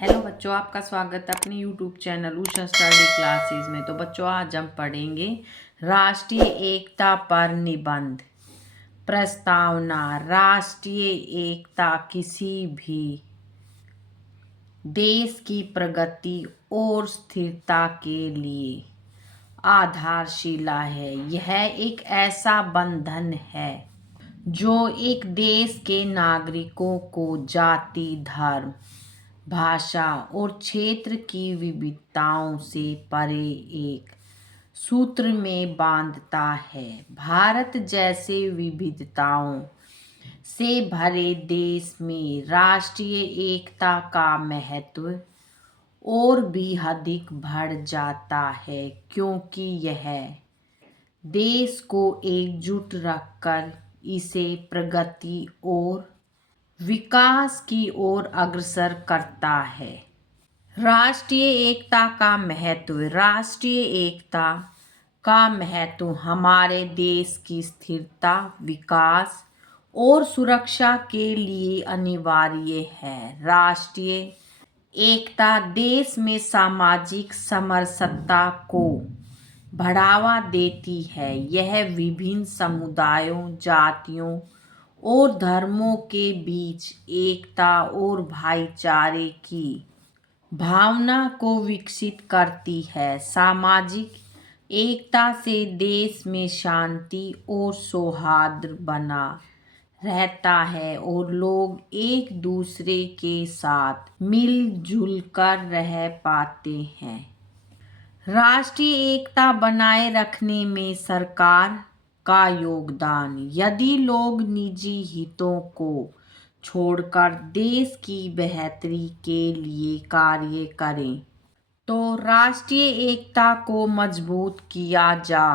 Hello बच्चों, आपका स्वागत है अपने YouTube channel Usha study classes में। तो बच्चों, आज हम पढ़ेंगे राष्ट्रीय एकता पर निबंध। प्रस्तावना: राष्ट्रीय एकता किसी भी देश की प्रगति और स्थिरता के लिए आधारशिला है। यह एक ऐसा बंधन है जो एक देश के नागरिकों को जाति, धर्म, भाषा और क्षेत्र की विविधताओं से परे एक सूत्र में बांधता है। भारत जैसे विविधताओं से भरे देश में राष्ट्रीय एकता का महत्व और भी अधिक बढ़ जाता है, क्योंकि यह देश को एकजुट रखकर इसे प्रगति और विकास की ओर अग्रसर करता है। राष्ट्रीय एकता का महत्व: राष्ट्रीय एकता का महत्व हमारे देश की स्थिरता, विकास और सुरक्षा के लिए अनिवार्य है। राष्ट्रीय एकता देश में सामाजिक समरसता को बढ़ावा देती है। यह विभिन्न समुदायों, जातियों और धर्मों के बीच एकता और भाईचारे की भावना को विकसित करती है। सामाजिक एकता से देश में शांति और सौहार्द बना रहता है और लोग एक दूसरे के साथ मिलजुल कर रह पाते हैं। राष्ट्रीय एकता बनाए रखने में सरकार का योगदान: यदि लोग निजी हितों को छोड़कर देश की बेहतरी के लिए कार्य करें तो राष्ट्रीय एकता को मजबूत किया जा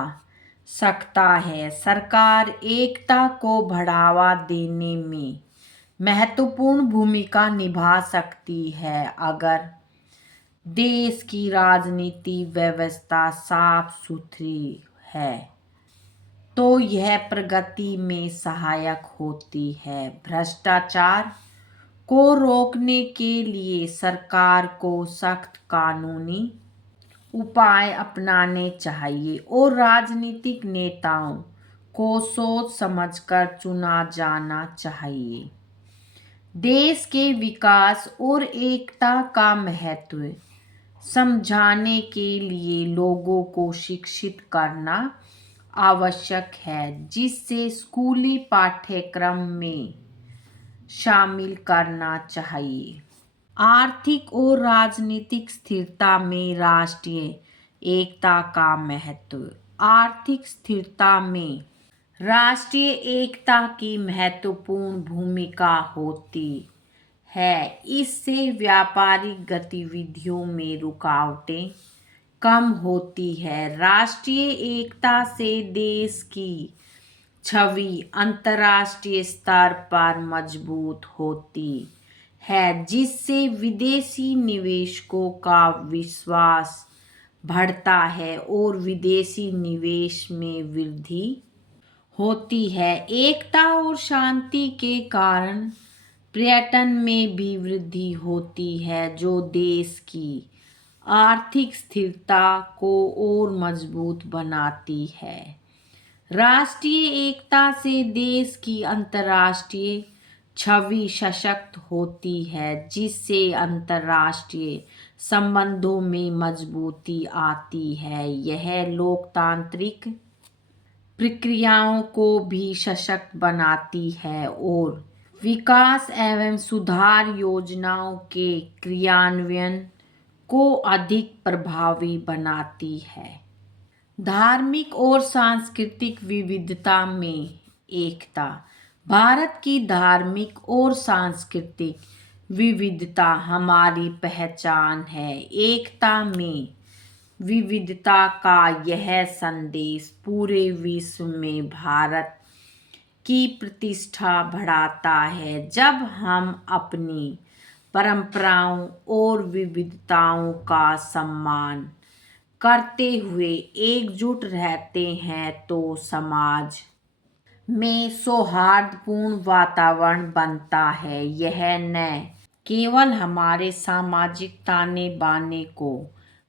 सकता है। सरकार एकता को बढ़ावा देने में महत्वपूर्ण भूमिका निभा सकती है। अगर देश की राजनीति व्यवस्था साफ सुथरी है तो यह प्रगति में सहायक होती है। भ्रष्टाचार को रोकने के लिए सरकार को सख्त कानूनी उपाय अपनाने चाहिए और राजनीतिक नेताओं को सोच समझकर चुना जाना चाहिए। देश के विकास और एकता का महत्व समझाने के लिए लोगों को शिक्षित करना आवश्यक है, जिससे स्कूली पाठ्यक्रम में शामिल करना चाहिए। आर्थिक और राजनीतिक स्थिरता में राष्ट्रीय एकता का महत्व: आर्थिक स्थिरता में राष्ट्रीय एकता की महत्वपूर्ण भूमिका होती है। इससे व्यापारिक गतिविधियों में रुकावटें कम होती है। राष्ट्रीय एकता से देश की छवि अंतर्राष्ट्रीय स्तर पर मजबूत होती है, जिससे विदेशी निवेशकों का विश्वास बढ़ता है और विदेशी निवेश में वृद्धि होती है। एकता और शांति के कारण पर्यटन में भी वृद्धि होती है, जो देश की आर्थिक स्थिरता को और मजबूत बनाती है। राष्ट्रीय एकता से देश की अंतर्राष्ट्रीय छवि सशक्त होती है, जिससे अंतर्राष्ट्रीय संबंधों में मजबूती आती है। यह लोकतांत्रिक प्रक्रियाओं को भी सशक्त बनाती है और विकास एवं सुधार योजनाओं के क्रियान्वयन को अधिक प्रभावी बनाती है। धार्मिक और सांस्कृतिक विविधता में एकता: भारत की धार्मिक और सांस्कृतिक विविधता हमारी पहचान है। एकता में विविधता का यह संदेश पूरे विश्व में भारत की प्रतिष्ठा बढ़ाता है। जब हम अपनी परंपराओं और विविधताओं का सम्मान करते हुए एकजुट रहते हैं तो समाज में सौहार्दपूर्ण वातावरण बनता है। यह न केवल हमारे सामाजिक ताने बाने को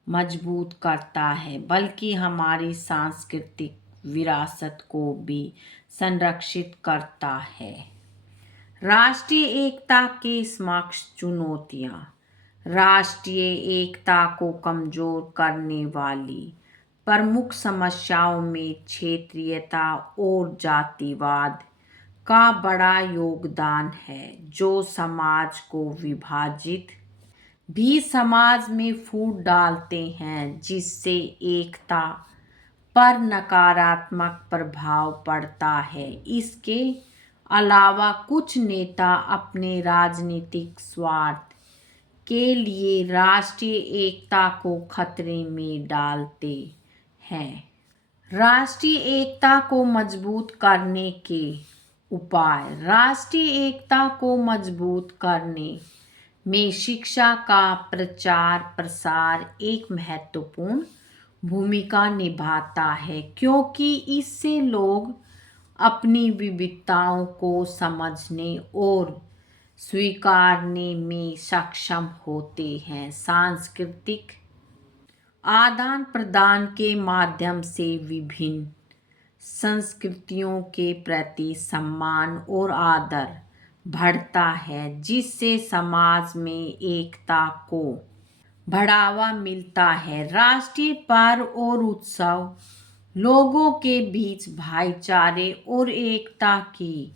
मजबूत करता है, बल्कि हमारी सांस्कृतिक विरासत को भी संरक्षित करता है। राष्ट्रीय एकता के समक्ष चुनौतियाँ। राष्ट्रीय एकता को कमजोर करने वाली प्रमुख समस्याओं में क्षेत्रीयता और जातिवाद का बड़ा योगदान है, जो समाज को विभाजित भी समाज में फूट डालते हैं, जिससे एकता पर नकारात्मक प्रभाव पड़ता है। इसके अलावा कुछ नेता अपने राजनीतिक स्वार्थ के लिए राष्ट्रीय एकता को खतरे में डालते हैं। राष्ट्रीय एकता को मजबूत करने के उपाय। राष्ट्रीय एकता को मजबूत करने में शिक्षा का प्रचार प्रसार एक महत्वपूर्ण भूमिका निभाता है, क्योंकि इससे लोग अपनी विविधताओं को समझने और स्वीकारने में सक्षम होते हैं। सांस्कृतिक आदान प्रदान के माध्यम से विभिन्न संस्कृतियों के प्रति सम्मान और आदर बढ़ता है, जिससे समाज में एकता को बढ़ावा मिलता है। राष्ट्रीय पर्व और उत्सव लोगों के बीच भाईचारे और एकता की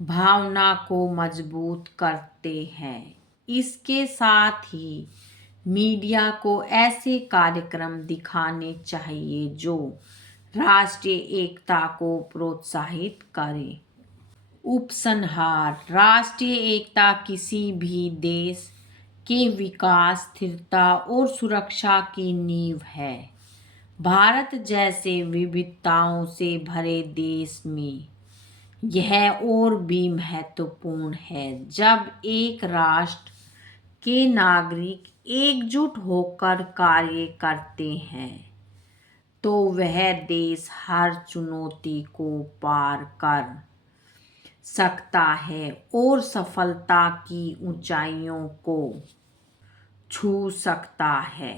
भावना को मजबूत करते हैं। इसके साथ ही मीडिया को ऐसे कार्यक्रम दिखाने चाहिए जो राष्ट्रीय एकता को प्रोत्साहित करें। उपसंहार। राष्ट्रीय एकता किसी भी देश के विकास, स्थिरता और सुरक्षा की नींव है। भारत जैसे विविधताओं से भरे देश में यह और भी महत्वपूर्ण है। जब एक राष्ट्र के नागरिक एकजुट होकर कार्य करते हैं, तो वह देश हर चुनौती को पार कर सकता है और सफलता की ऊंचाइयों को छू सकता है।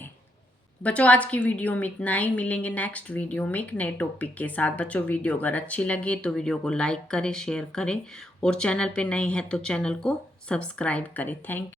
बच्चों, आज की वीडियो में इतना ही। मिलेंगे नेक्स्ट वीडियो में एक नए टॉपिक के साथ। बच्चों, वीडियो अगर अच्छी लगे तो वीडियो को लाइक करें, शेयर करें और चैनल पे नए हैं तो चैनल को सब्सक्राइब करें। Thank you.